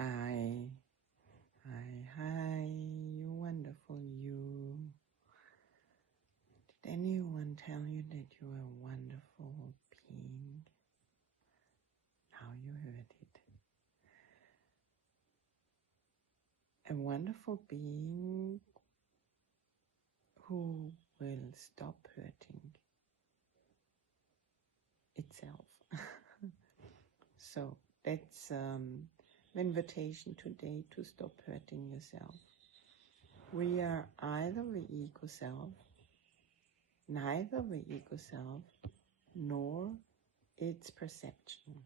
Hi, hi, you wonderful you. Did anyone tell you that you are a wonderful being? Now you heard it. A wonderful being who will stop hurting itself. So that's the invitation today, to stop hurting yourself. We are either the ego self, neither the ego self, nor its perception.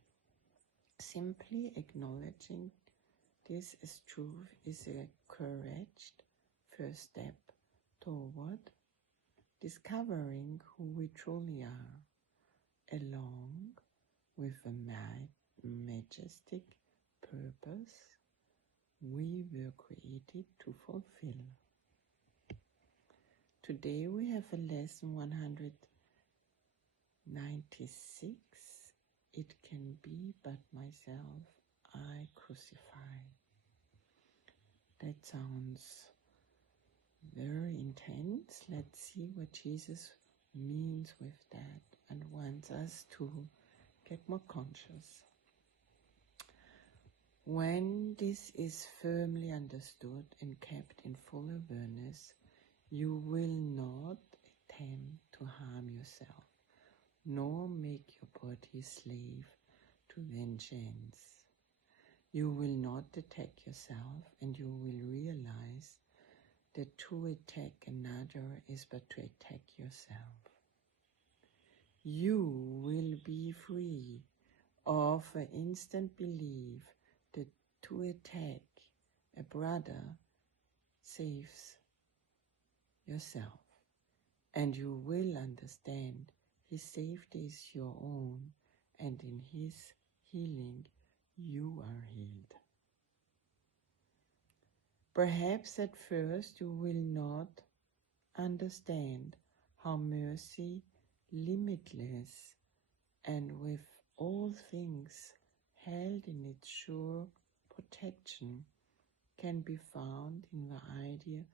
Simply acknowledging this as truth is a courage first step toward discovering who we truly are, along with a majestic purpose we were created to fulfill. Today we have a lesson 196. It can be but myself I crucify. That sounds very intense. Let's see what Jesus means with that and wants us to get more conscious. When this is firmly understood and kept in full awareness, you will not attempt to harm yourself, nor make your body slave to vengeance. You will not attack yourself, and you will realize that to attack another is but to attack yourself. You will be free of an instant belief that to attack a brother saves yourself, and you will understand his safety is your own, and in his healing you are healed. Perhaps at first you will not understand how mercy, limitless, and with all things held in its sure protection, can be found in the idea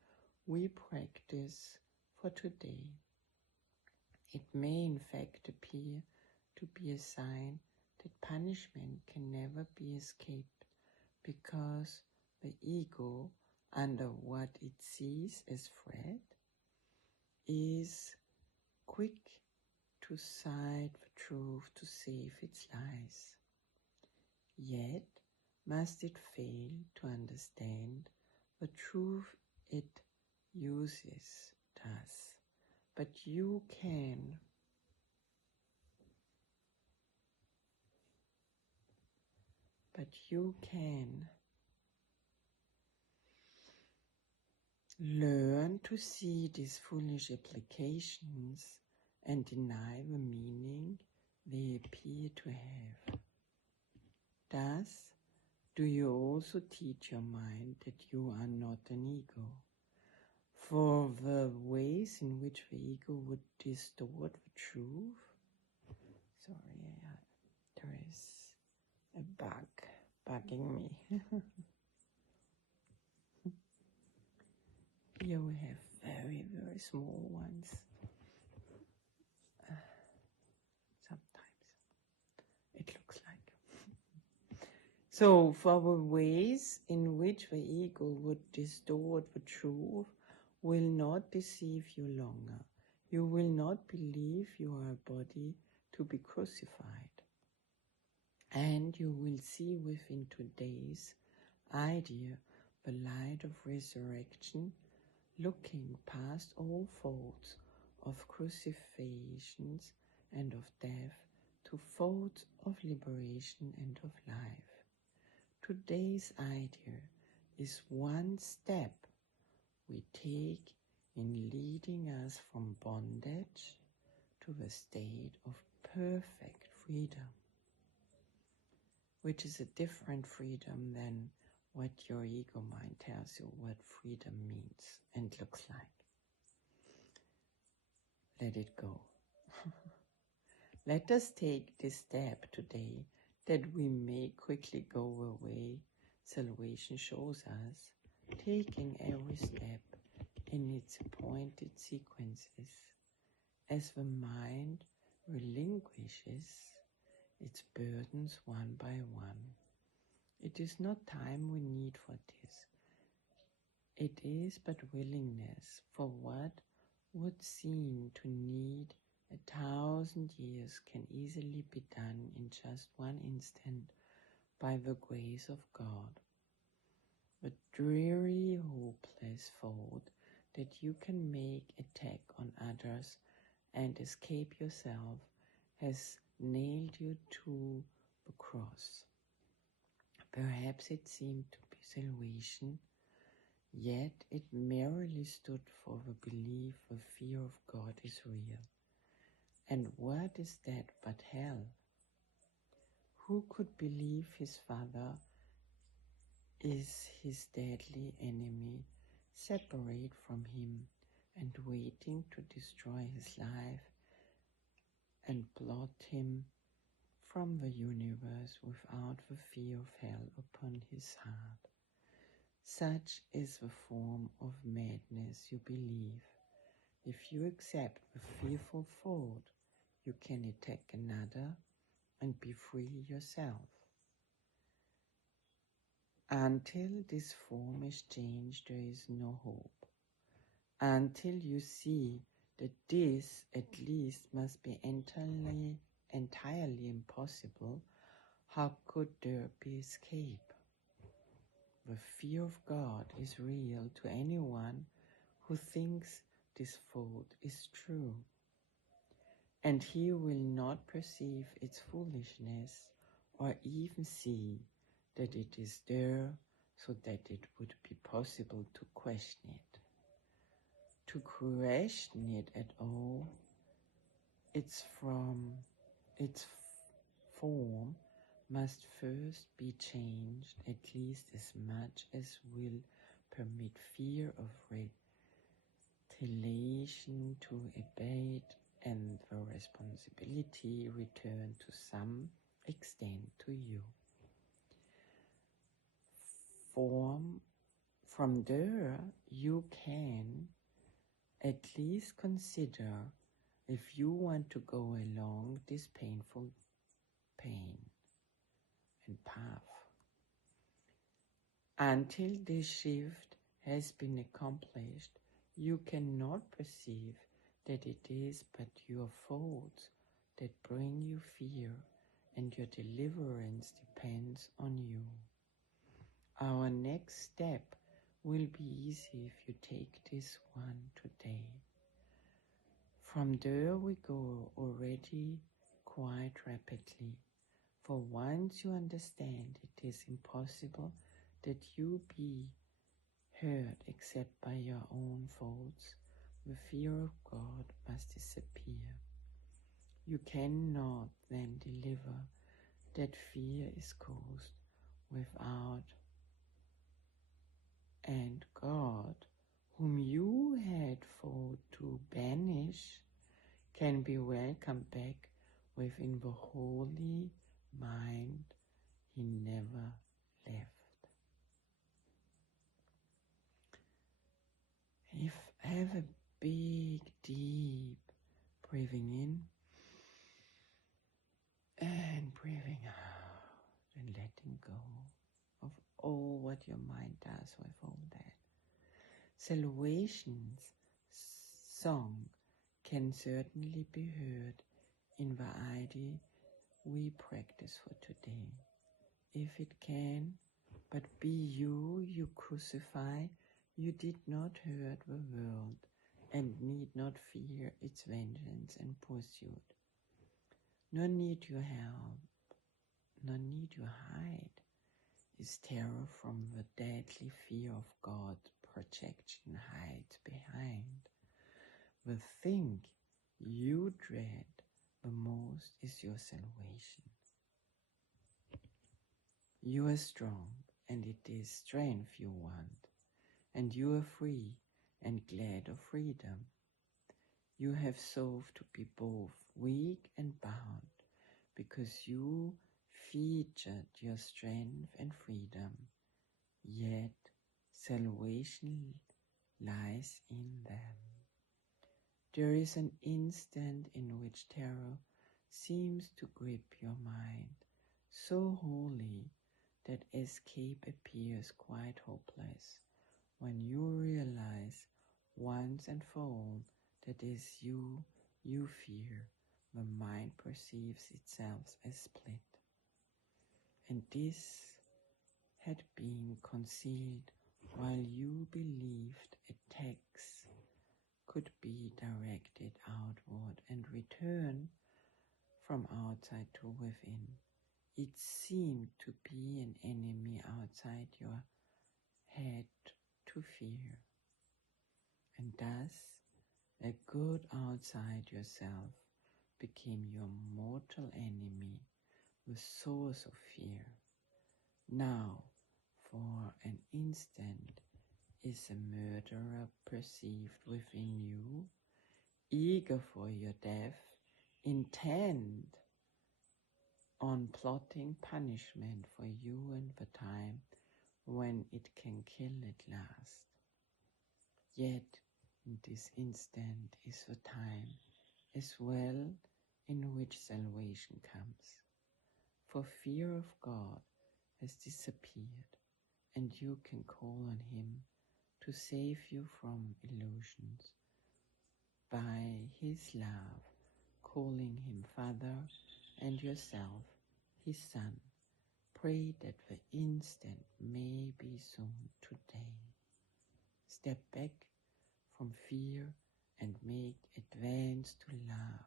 we practice for today. It may in fact appear to be a sign that punishment can never be escaped, because the ego, under what it sees as threat, is quick to cite the truth to save its lies. Yet must it fail to understand the truth it uses thus. But you can learn to see these foolish applications and deny the meaning they appear to have. Thus, do you also teach your mind that you are not an ego? For the ways in which the ego would distort the truth, there is a bug bugging me. Here we have very, very small ones. Sometimes it looks like. So, for the ways in which the ego would distort the truth will not deceive you longer. You will not believe you are a body to be crucified. And you will see within today's idea the light of resurrection, looking past all thoughts of crucifixions and of death to thoughts of liberation and of life. Today's idea is one step we take in leading us from bondage to the state of perfect freedom, which is a different freedom than what your ego mind tells you what freedom means and looks like. Let it go. Let us take this step today that we may quickly go away Salvation shows us taking every step in its appointed sequences as the mind relinquishes its burdens one by one. It is not time we need for this. It is but willingness for what would seem to need 1,000 years can easily be done in just one instant by the grace of God. The dreary, hopeless thought that you can make attack on others and escape yourself has nailed you to the cross. Perhaps it seemed to be salvation, yet it merely stood for the belief the fear of God is real. And what is that but hell? Who could believe his father is his deadly enemy, separate from him and waiting to destroy his life and blot him from the universe without the fear of hell upon his heart? Such is the form of madness you believe. If you accept the fearful thought, you can attack another and be free yourself. Until this form is changed, there is no hope. Until you see that this at least must be entirely impossible, how could there be escape? The fear of God is real to anyone who thinks this thought is true, and he will not perceive its foolishness or even see that it is there so that it would be possible to question it. To question it at all, its form must first be changed at least as much as will permit fear of retaliation to abate and the responsibility return to some extent to you. From there you can at least consider if you want to go along this painful pain and path. Until this shift has been accomplished, you cannot perceive that it is but your thoughts that bring you fear, and your deliverance depends on you. Our next step will be easy if you take this one today. From there we go already quite rapidly, for once you understand it is impossible that you be heard except by your own thoughts, the fear of God must disappear. You cannot then deliver that fear is caused without, and God, whom you had thought to banish, can be welcomed back within the holy mind he never left. Have a big, deep breathing in and breathing out, and letting go of all what your mind does with all that. Salvation's song can certainly be heard in the idea we practice for today. If it can but be you crucify, you did not hurt the world and need not fear its vengeance and pursuit. Nor need you help, nor need you hide. Is terror from the deadly fear of God's projection hides behind. The thing you dread the most is your salvation. You are strong, and it is strength you want, and you are free and glad of freedom. You have solved to be both weak and bound, because you featured your strength and freedom yet salvation lies in them. There is an instant in which terror seems to grip your mind, so wholly that escape appears quite hopeless, when you realize once and for all that is you fear, the mind perceives itself as split. And this had been concealed while you believed attacks could be directed outward and return from outside to within. It seemed to be an enemy outside your head to fear. And thus, a good outside yourself became your mortal enemy, the source of fear. Now, for an instant, is a murderer perceived within you, eager for your death, intent on plotting punishment for you and the time when it can kill at last. Yet, in this instant is the time as well in which salvation comes. For fear of God has disappeared, and you can call on Him to save you from illusions by His love, calling Him Father and yourself His Son. Pray that the instant may be soon today. Step back from fear and make advance to love.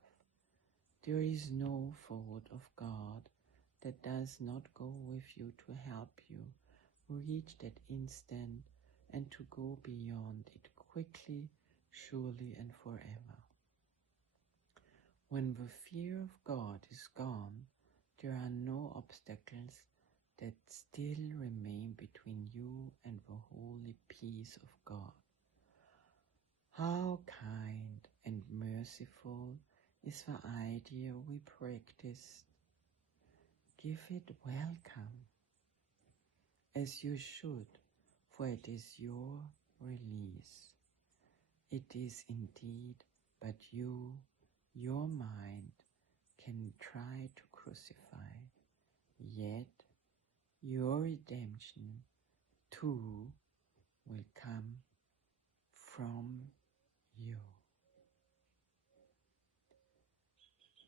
There is no thought of God that does not go with you to help you reach that instant and to go beyond it quickly, surely, and forever. When the fear of God is gone, there are no obstacles that still remain between you and the holy peace of God. How kind and merciful is the idea we practiced. Give it welcome, as you should, for it is your release. It is indeed but you, your mind, can try to crucify, yet your redemption too will come from you.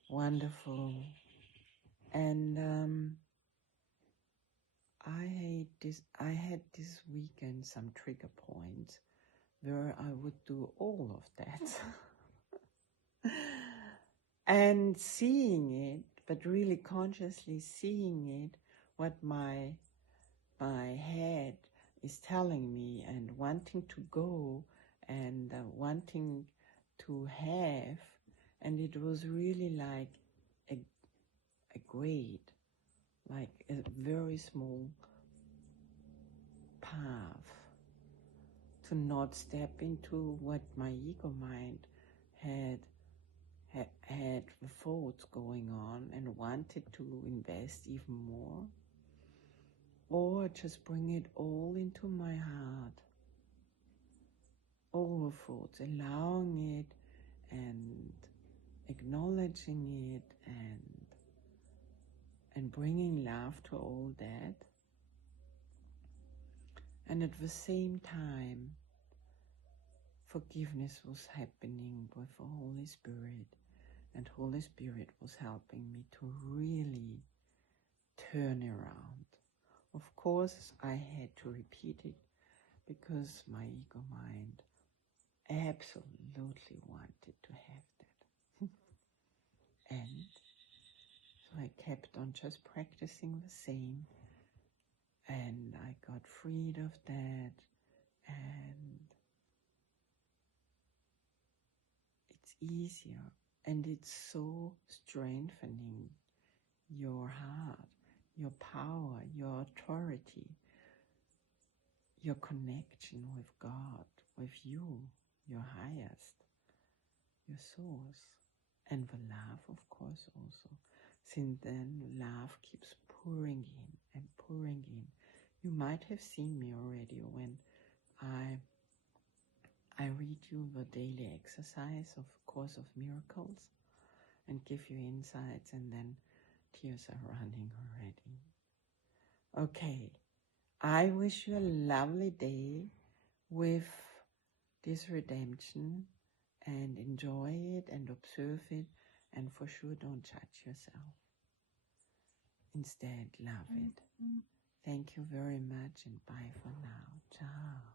Wonderful. And I had this weekend some trigger points where I would do all of that. And seeing it, but really consciously seeing it, what my head is telling me and wanting to go and wanting to have, and it was really like a grade, like a very small path to not step into what my ego mind had the thoughts going on and wanted to invest even more, or just bring it all into my heart, all the thoughts, allowing it and acknowledging it and bringing love to all that. And at the same time, forgiveness was happening with the Holy Spirit, and Holy Spirit was helping me to really turn around. Of course, I had to repeat it because my ego mind absolutely wanted to have that. And so I kept on just practicing the same, and I got freed of that, and it's easier, and it's so strengthening your heart, your power, your authority, your connection with God, with you, your highest, your source, and the love, of course, also. Since then, love keeps pouring in and pouring in. You might have seen me already when I read you the daily exercise of Course of Miracles and give you insights, and then tears are running already. Okay, I wish you a lovely day with this redemption, and enjoy it and observe it, and for sure don't judge yourself. Instead, love it. Thank you very much, and bye for now. Ciao.